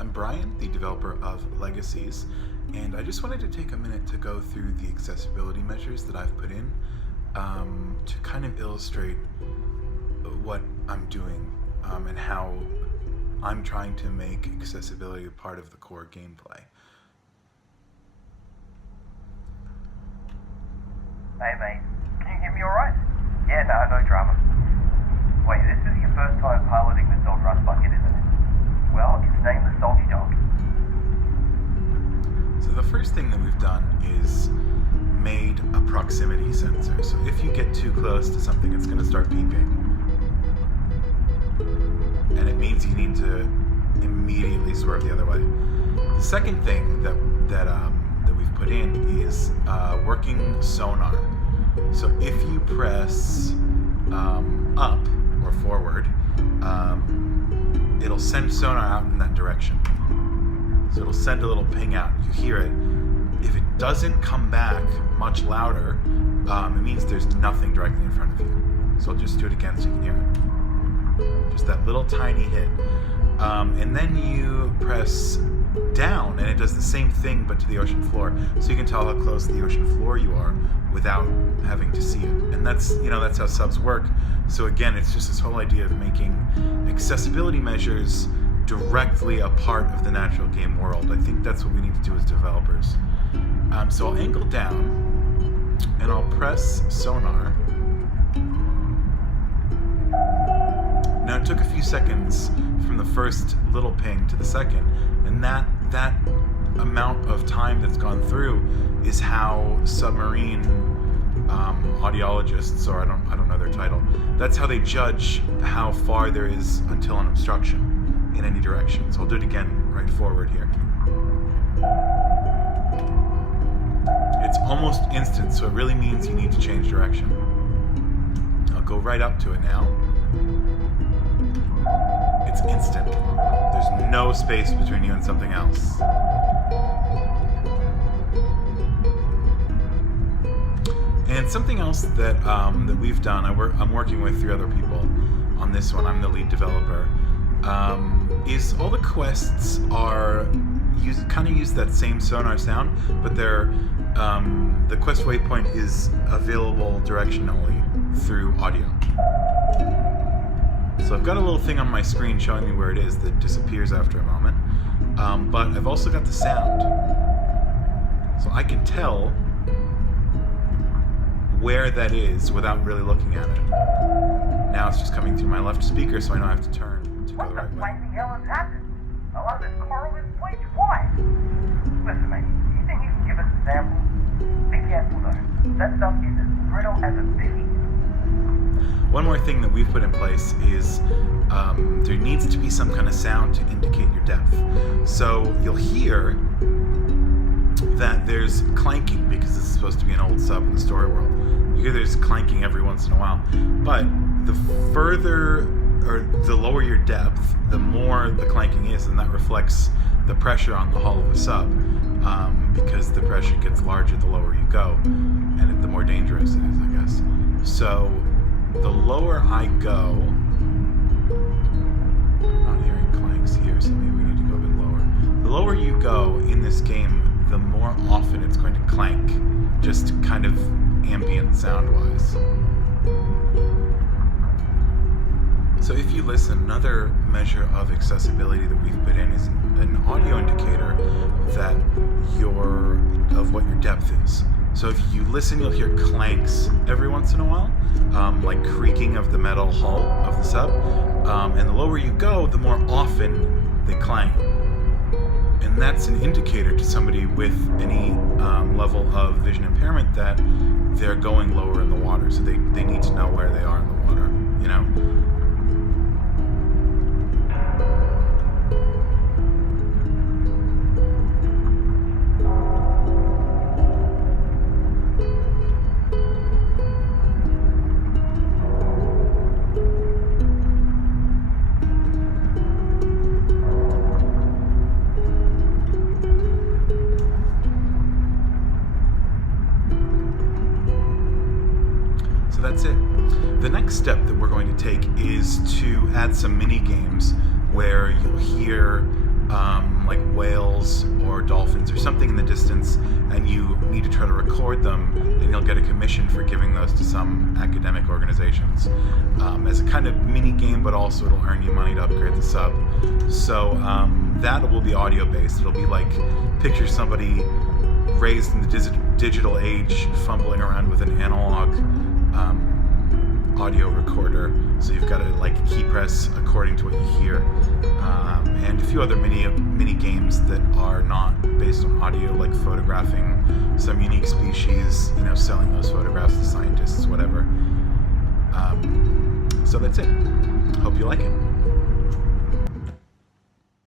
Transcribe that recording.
I'm Brian, the developer of Legacies, and I just wanted to take a minute to go through the accessibility measures that I've put in to kind of illustrate what I'm doing and how I'm trying to make accessibility a part of the core gameplay. Hey mate, can you hear me alright? Yeah, no drama. Wait, this is your first time piloting this old rust bucket, isn't it? Well, it's named the Salty Dog. So the first thing that we've done is made a proximity sensor. So if you get too close to something, it's going to start beeping. And it means you need to immediately swerve the other way. The second thing that we've put in is working sonar. So if you press up or forward, it'll send sonar out in that direction. So it'll send a little ping out. You hear it. If it doesn't come back much louder, it means there's nothing directly in front of you. So I'll just do it again so you can hear it. Just that little tiny hit. And then you press down and it does the same thing but to the ocean floor. So you can tell how close to the ocean floor you are without having to see it. And that's how subs work. So again, it's just this whole idea of making accessibility measures directly a part of the natural game world. I think that's what we need to do as developers. So I'll angle down and I'll press sonar. Now it took a few seconds from the first little ping to the second, and that amount of time that's gone through is how submarine audiologists, or I don't know their title, that's how they judge how far there is until an obstruction in any direction. So I'll do it again right forward here. It's almost instant, so it really means you need to change direction. I'll go right up to it now. It's instant. There's no space between you and something else. And something else that we've done, I'm working with 3 other people on this one, I'm the lead developer, is all the quests are kind of use that same sonar sound, but the quest waypoint is available directionally through audio. So I've got a little thing on my screen showing me where it is that disappears after a moment, but I've also got the sound. So I can tell where that is without really looking at it. Now it's just coming through my left speaker, so I know I have to turn to go the right way. What the blazing hell has happened? A lot of this coral is bleached white. Listen mate, do you think you can give us a sample? Be careful though, that stuff is as brittle as a bivvy. One more thing that we've put in place is there needs to be some kind of sound to indicate your depth. So you'll hear that there's clanking because this is supposed to be an old sub in the story world. You hear there's clanking every once in a while. But the further or the lower your depth, the more the clanking is, and that reflects the pressure on the hull of a sub because the pressure gets larger the lower you go, and the more dangerous it is, I guess. So the lower I go, I'm not hearing clanks here, so maybe we need to go a bit lower. The lower you go in this game, the more often it's going to clank, just kind of ambient sound-wise. So if you listen, another measure of accessibility that we've put in is an audio indicator of what your depth is. So if you listen, you'll hear clanks every once in a while, like creaking of the metal hull of the sub. And the lower you go, the more often they clank. And that's an indicator to somebody with any level of vision impairment that they're going lower in the water. So they need to know where they are in the water, you know? That's it. The next step that we're going to take is to add some mini games where you'll hear need to try to record them, and you'll get a commission for giving those to some academic organizations as a kind of mini game, but also it'll earn you money to upgrade the sub. So that will be audio based. It'll be like, picture somebody raised in the digital age fumbling around with an analog audio recorder, so you've got to like key press according to what you hear, and a few other mini games that are not based on audio, like photographing some unique species, selling those photographs to scientists, whatever. So that's it. Hope you like it.